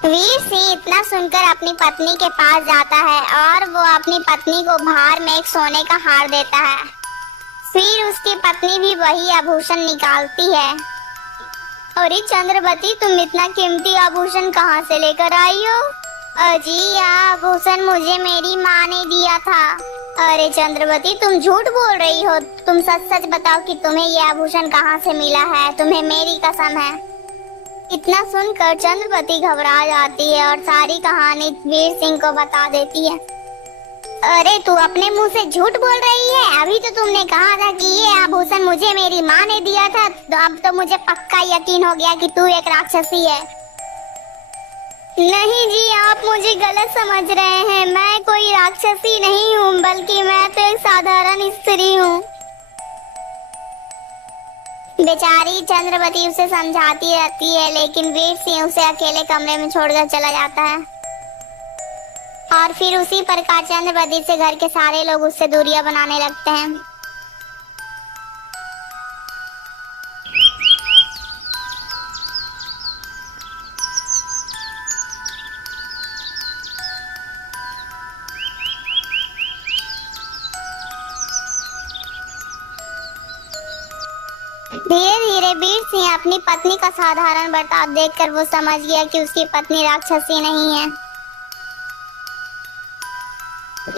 वीर सिंह इतना सुनकर अपनी पत्नी के पास जाता है और वो अपनी पत्नी को उपहार में एक सोने का हार देता है। फिर उसकी पत्नी भी वही आभूषण निकालती है। अरे चंद्रवती, तुम इतना कीमती आभूषण कहाँ से लेकर आई हो? अजी, यह आभूषण मुझे मेरी माँ ने दिया था। अरे चंद्रवती, तुम झूठ बोल रही हो। तुम सच सच बताओ कि तुम्हें यह आभूषण कहाँ से मिला है। तुम्हें मेरी कसम है। इतना सुनकर चंद्रवती घबरा जाती है और सारी कहानी वीर सिंह को बता देती है। अरे तू अपने मुंह से झूठ बोल रही है। अभी तो तुमने कहा था कि ये आभूषण मुझे मेरी माँ ने दिया था। तो अब तो मुझे पक्का यकीन हो गया कि तू एक राक्षसी है। नहीं जी, आप मुझे गलत समझ रहे हैं। मैं कोई राक्षसी नहीं हूँ, बल्कि मैं तो एक साधारण स्त्री हूँ। बेचारी चंद्रवती उसे समझाती रहती है, लेकिन वीर सिंह उसे अकेले कमरे में छोड़कर चला जाता है। और फिर उसी प्रकार चंद्रवती से घर के सारे लोग उससे दूरियां बनाने लगते हैं। धीरे धीरे वीर सिंह अपनी पत्नी का साधारण बर्ताव देखकर वो समझ गया कि उसकी पत्नी राक्षसी नहीं है।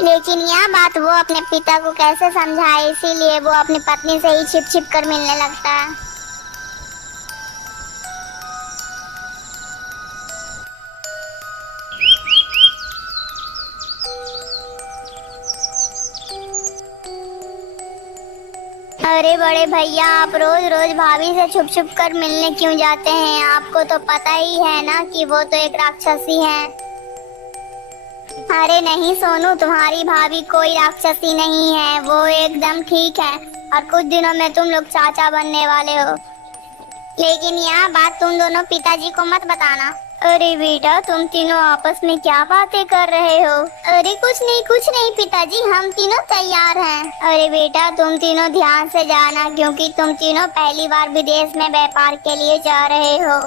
लेकिन यह बात वो अपने पिता को कैसे समझाए, इसीलिए वो अपनी पत्नी से ही छिप छिप कर मिलने लगता है। अरे बड़े भैया, आप रोज रोज भाभी से छुप छुप कर मिलने क्यों जाते हैं? आपको तो पता ही है ना कि वो तो एक राक्षसी है। अरे नहीं सोनू, तुम्हारी भाभी कोई राक्षसी नहीं है। वो एकदम ठीक है और कुछ दिनों में तुम लोग चाचा बनने वाले हो। लेकिन यह बात तुम दोनों पिताजी को मत बताना। अरे बेटा, तुम तीनों आपस में क्या बातें कर रहे हो? अरे कुछ नहीं पिताजी, हम तीनों तैयार हैं। अरे बेटा, तुम तीनों ध्यान से जाना, क्योंकि तुम तीनों पहली बार विदेश में व्यापार के लिए जा रहे हो।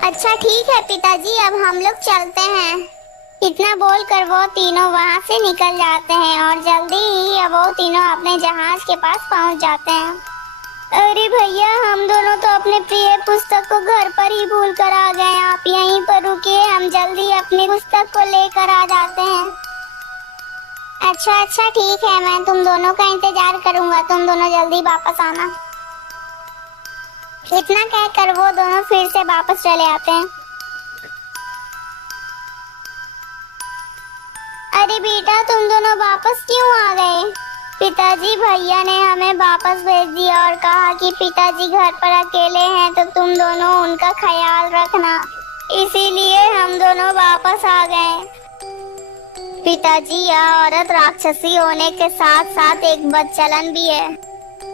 अच्छा ठीक है पिताजी, अब हम लोग चलते हैं। इतना बोलकर वो तीनों वहाँ से निकल जाते हैं और जल्दी ही वो तीनों अपने जहाज के पास पहुँच जाते हैं। अरे भैया, हम दोनों तो अपने प्रिय पुस्तक को घर पर ही भूल कर आ गए। आप यहीं पर रुकिए, हम जल्दी अपनी पुस्तक को लेकर आ जाते हैं। अच्छा ठीक है, मैं तुम दोनों का इंतजार करूँगा। तुम दोनों जल्दी वापस आना। इतना कहकर वो दोनों फिर से वापस चले आते हैं। अरे बेटा, तुम दोनों वापस क्यों आ गए? पिताजी, भैया ने हमें वापस भेज दिया और कहा कि पिताजी घर पर अकेले हैं, तो तुम दोनों उनका ख्याल रखना। इसीलिए हम दोनों वापस आ गए। पिताजी, यह औरत राक्षसी होने के साथ साथ एक बदचलन भी है।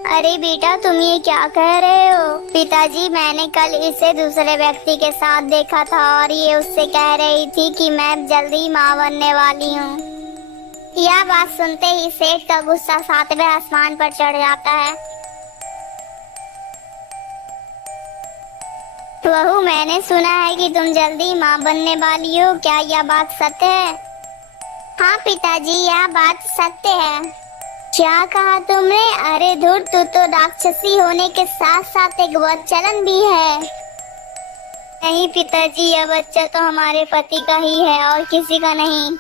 अरे बेटा, तुम ये क्या कह रहे हो? पिताजी, मैंने कल इसे दूसरे व्यक्ति के साथ देखा था और ये उससे कह रही थी कि मैं जल्दी माँ बनने वाली हूँ। यह बात सुनते ही सेठ का गुस्सा 7वें आसमान पर चढ़ जाता है। बहू, मैंने सुना है कि तुम जल्दी माँ बनने वाली हो। क्या यह बात सत्य है? हाँ पिताजी, यह बात सत्य है। क्या कहा तुमने? अरे धुर, तू तो राक्षसी होने के साथ साथ एक बदचलन भी है। नहीं पिताजी, यह बच्चा तो हमारे पति का ही है और किसी का नहीं।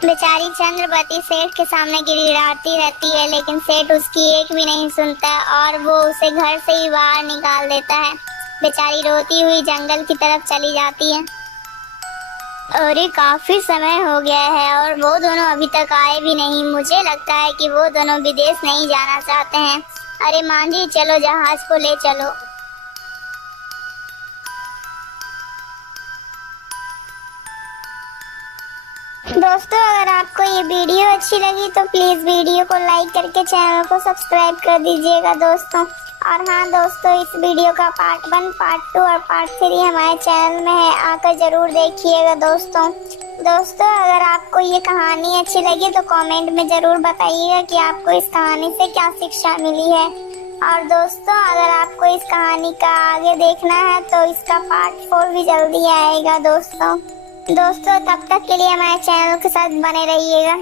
बेचारी चंद्रवती सेठ के सामने गिड़गिड़ाती रहती है, लेकिन सेठ उसकी एक भी नहीं सुनता और वो उसे घर से ही बाहर निकाल देता है। बेचारी रोती हुई जंगल की तरफ चली जाती है। अरे काफी समय हो गया है और वो दोनों अभी तक आए भी नहीं। मुझे लगता है कि वो दोनों विदेश नहीं जाना चाहते हैं। अरे मांझी, चलो जहाज को ले चलो। दोस्तों, अगर आपको ये वीडियो अच्छी लगी तो प्लीज वीडियो को लाइक करके चैनल को सब्सक्राइब कर दीजिएगा दोस्तों। और हाँ दोस्तों, इस वीडियो का पार्ट 1, पार्ट 2 और पार्ट 3 हमारे चैनल में है, आकर जरूर देखिएगा दोस्तों। अगर आपको ये कहानी अच्छी लगी तो कमेंट में जरूर बताइएगा कि आपको इस कहानी से क्या शिक्षा मिली है। और दोस्तों अगर आपको इस कहानी का आगे देखना है तो इसका पार्ट 4 भी जल्दी आएगा दोस्तों। तब तक के लिए हमारे चैनल के साथ बने रहिएगा।